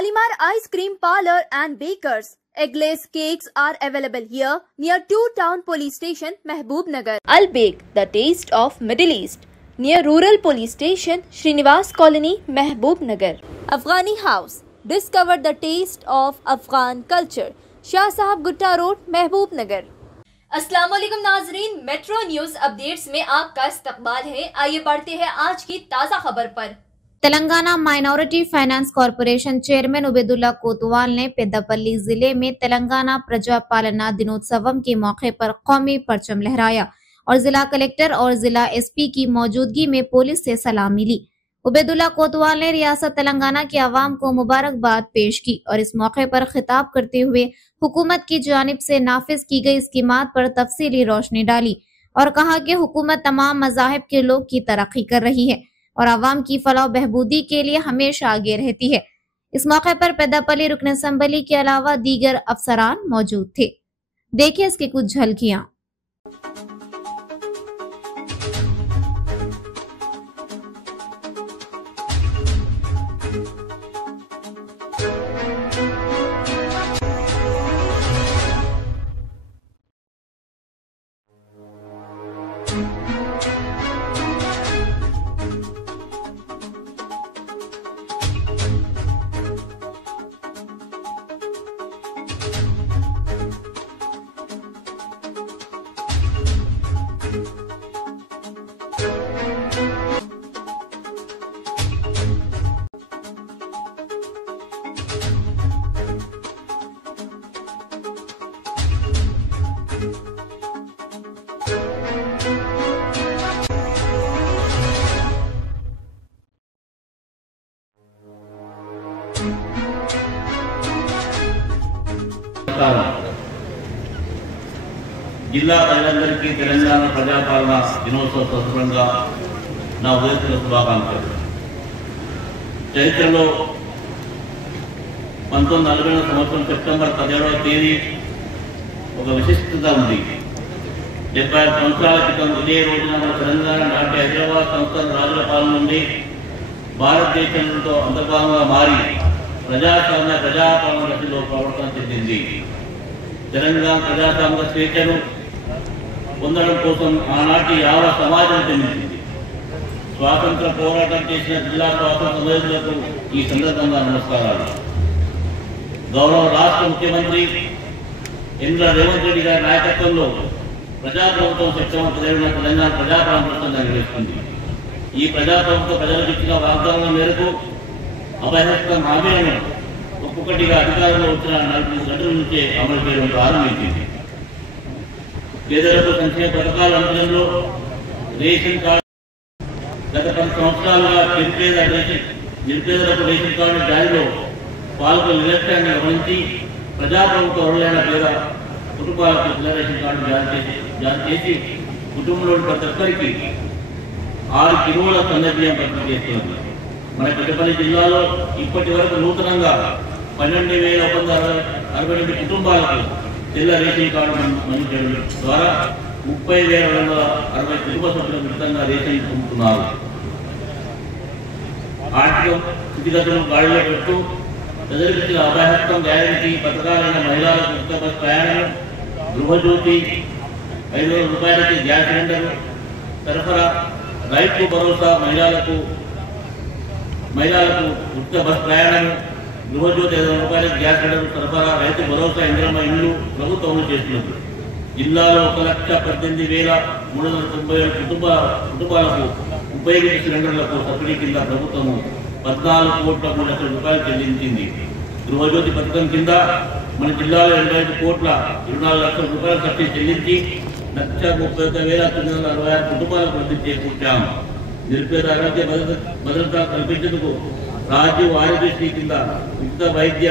Shalimar Ice Cream Parlor and Bakers. Eggless cakes are available here near 2 Town Police Station, Mehboob Nagar. Al Bake, the taste of Middle East, near Rural Police Station, Srinivas Colony, Mehboob Nagar. Afghani House, discover the taste of Afghan culture. Shah Sahab Gutta Road, Mehboob Nagar. अस्सलाम वालेकुम नाजरीन, metro news updates में आपका इस्तकबाल है। आइए बढ़ते हैं आज की ताज़ा खबर पर। Telangana minority finance corporation chairman Ubaidullah कोतवाल ने पेद्दापल्ली जिले में तेलंगाना प्रजा पालना दिनोत्सवम के मौके पर कौमी परचम लहराया और जिला कलेक्टर और जिला एसपी की मौजूदगी में पुलिस से सलामी ली। उबैदुल्ला कोतवाल ने रियासत तेलंगाना की आवाम को मुबारकबाद पेश की और इस मौके पर खिताब करते हुए हुकूमत की जानिब से नाफिज की गई स्कीमात पर तफसीली रोशनी डाली और कहा कि हुकूमत तमाम मज़ाहिब के लोग की तरक्की कर रही है और आवाम की फलाह बहबूदी के लिए हमेशा आगे रहती है। इस मौके पर पेद्दापल्ली रुकन असम्बली के अलावा दीगर अफसरान मौजूद थे। देखिए इसकी कुछ झलकियां। జిల్లా ప్రజలందరికీ తెలంగాణ ప్రజాపాలన దినోత్సవ సందర్భంగా నా ఉదయపూర్వక శుభాకాంక్షలు. చరిత్రలో 1940 సంవత్సరం సెప్టెంబర్ 17వ తేదీ ఒక విశిష్టత ఉంది. 75 సంవత్సరాల క్రితం ఇదే రోజున మన తెలంగాణ నాటి హైదరాబాద్ సంస్థాన రాజుల పాలన నుండి భారతదేశంతో అంతర్భాగంగా మారి ప్రజాపాలన దశలో ప్రవర్తన చెందింది. తెలంగాణ ప్రజాస్వామ్య స్వేచ్ఛను పొందడం కోసం ఆనాటి యావ సమాజం చెందింది. స్వాతంత్ర పోరాటం చేసిన జిల్లా స్వాతంత్ర సమయులకు ఈ సందర్భంగా నమస్కారాలు. గౌరవ రాష్ట్ర ముఖ్యమంత్రి ఇంద్ర రేవంత్ రెడ్డి గారి నాయకత్వంలో ప్రజాప్రభుత్వం సెప్టెంబర్ 17న తెలంగాణ ప్రజాపాలన ప్రభుత్వం నిర్వహిస్తుంది. ఈ ప్రజాప్రభుత్వ ప్రజలకు ఇచ్చిన వాగ్దానం మేరకు అభయహస్తం హామీలను ఒక్కొక్కటిగా అధికారంలో వచ్చిన 4 గంటల నుంచే అమలు చేయడం ప్రారంభించింది. పేదలకు సంక్షేమ పథకాల అంశంలో రేషన్ కార్డు గత 10 సంవత్సరాలుగా నిరుపేదలకు రేషన్ కార్డు జారీలో పాల్గొని నిర్లక్ష్యాన్ని గమనించి ప్రజాప్రభుత్వ అర్హులైన పేద కుటుంబాలకు పిల్ల రేషన్ కార్డు జారీ చేసి కుటుంబంలోని ప్రతి ఒక్కరికి 6 కిలోల సన్నబియ్యం పంపిణీ చేస్తున్నారు. మన పెద్దపల్లి జిల్లాలో ఇప్పటి వరకు నూతనంగా 12,168 కుటుంబాలకు తెల్ల రేషన్ కార్డు మంజూరు చేయడం ద్వారా 30,260 కుటుంబ సభ్యులకు ఉచితంగా రేషన్ పొందుతున్నారు. ఆర్థిక స్థితిగతులను గాడిలో పెడుతూ ప్రజలకు ఇచ్చిన అభయహస్తం గ్యారంటీ పథకాలైన మహిళలకు ఉచిత బస్ ప్రయాణం, గృహజ్యోతి, 500 రూపాయలకి గ్యాస్ సిలిండర్ సరఫరా, రైతు భరోసా, మహిళలకు ఉచిత బస్ ప్రయాణం, గృహజ్యోతి 500 రూపాయలకి గ్యాస్ సిలిండర్ సరఫరా, రైతు భరోసా, ఇందిరమ్మ ఇల్లు ప్రభుత్వం చేస్తున్నది. జిల్లాలో 1,18,397 కుటుంబాలకు ఉపయోగించే సిలిండర్లకు సబ్సిడీ కింద ప్రభుత్వము 14,03,00,000 రూపాయలు చెల్లించింది. గృహజ్యోతి పథకం కింద మన జిల్లాలో 25,24,00,000 రూపాయలు సబ్సిడీ చెల్లించి 1,31,966 కుటుంబాలకు వృద్ధి చేకూర్చాము. నిరుపేద ఆరోగ్య భద్రత కల్పించేందుకు రాజీవ్ ఆరోగ్యశ్రీ కింద ఉచిత వైద్య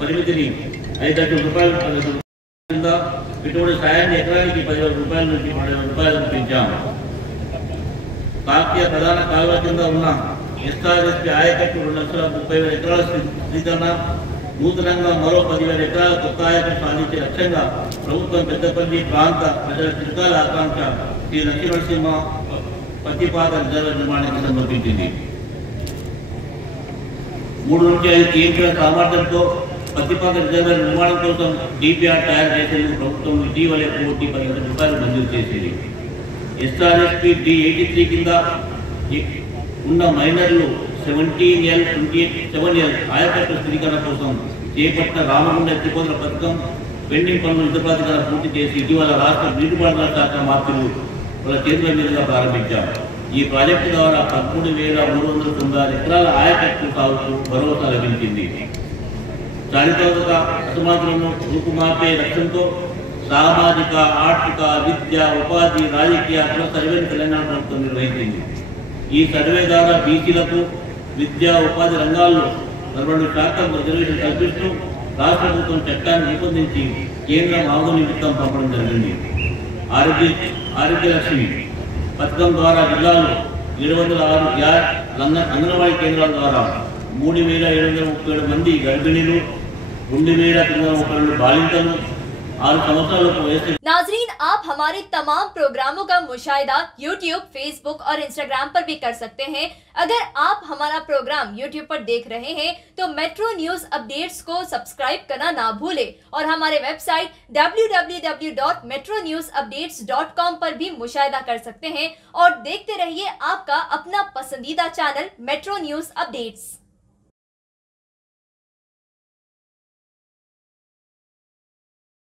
పరిమితిని 5,00,000 రూపాయల కింద పెట్టుబడి సాయాన్ని ఎకరానికి 10,000 రూపాయల నుంచి 10,000 రూపాయలకు పెంచాము. కాకతీయ ప్రధాన కాలువ కింద ఉన్న ఎస్ఆర్ఎస్పీ ఆయకట్టు 2,30,000 ఎకరాల స్థిరీకరణ, నూతనంగా మరో 10,000 ఎకరాల కొత్త ఆయకట్టు సాధించే లక్ష్యంగా ప్రభుత్వం పెద్దపల్లి ప్రాంత ప్రజల చిరకాల ఆకాంక్ష శ్రీ నరసింహ ప్రతిపాదన రిజర్వ్ నిర్మాణానికి సమర్పించింది. 3 నుంచి 5 టీఎంసీల సామర్థ్యంతో ప్రతిపాదన రిజర్వాయర్ నిర్మాణం కోసం డిపిఆర్ తయారు చేసేందుకు ప్రభుత్వం ఇటీవలే ₹1,10 కోట్ల మంజూరు చేసింది. ఎస్ఆర్ఎస్పీ D83 కింద ఉన్న మైనర్లు 17L 27L ఆయకట్టు స్థిరీకరణ కోసం చేపట్టిన రామగుండ ఎత్తిపోతల పథకం పెండింగ్ పనులు యుద్ధప్రాతిపదికన పూర్తి చేసి ఇటీవల రాష్ట్ర నీటిపారుదల శాఖ మంత్రులు వాళ్ళ చేతుల మీదుగా ప్రారంభించారు. ఈ ప్రాజెక్టు ద్వారా 13,396 ఎకరాల ఆయకట్టు సాగుకు భరోసా లభించింది. చారిత్రక అసమానతలను రూపుమాపే లక్ష్యంతో సామాజిక, ఆర్థిక, విద్య, ఉపాధి, రాజకీయ కుల సర్వేను తెలంగాణ ప్రభుత్వం నిర్వహించింది. ఈ సర్వే ద్వారా బీసీలకు విద్యా ఉపాధి రంగాల్లో 42% రిజర్వేషన్ కల్పిస్తూ రాష్ట్ర ప్రభుత్వం చట్టాన్ని రూపొందించి కేంద్రం ఆమోద నిమిత్తం పంపడం జరిగింది. ఆరోగ్య లక్ష్మి పథకం ద్వారా జిల్లాలో 706 అంగన్వాడీ కేంద్రాల ద్వారా 3,737 మంది గర్భిణీలు, 2,932 బాలింతలు 6 సంవత్సరాలకు వయసు. नाजरीन, आप हमारे तमाम प्रोग्रामों का मुशाहिदा YouTube, Facebook और Instagram पर भी कर सकते हैं। अगर आप हमारा प्रोग्राम YouTube पर देख रहे हैं तो मेट्रो न्यूज अपडेट्स को सब्सक्राइब करना ना भूलें और हमारे वेबसाइट www.metronewsupdates.com पर भी मुशाहिदा कर सकते हैं और देखते रहिए आपका अपना पसंदीदा चैनल मेट्रो न्यूज अपडेट्स।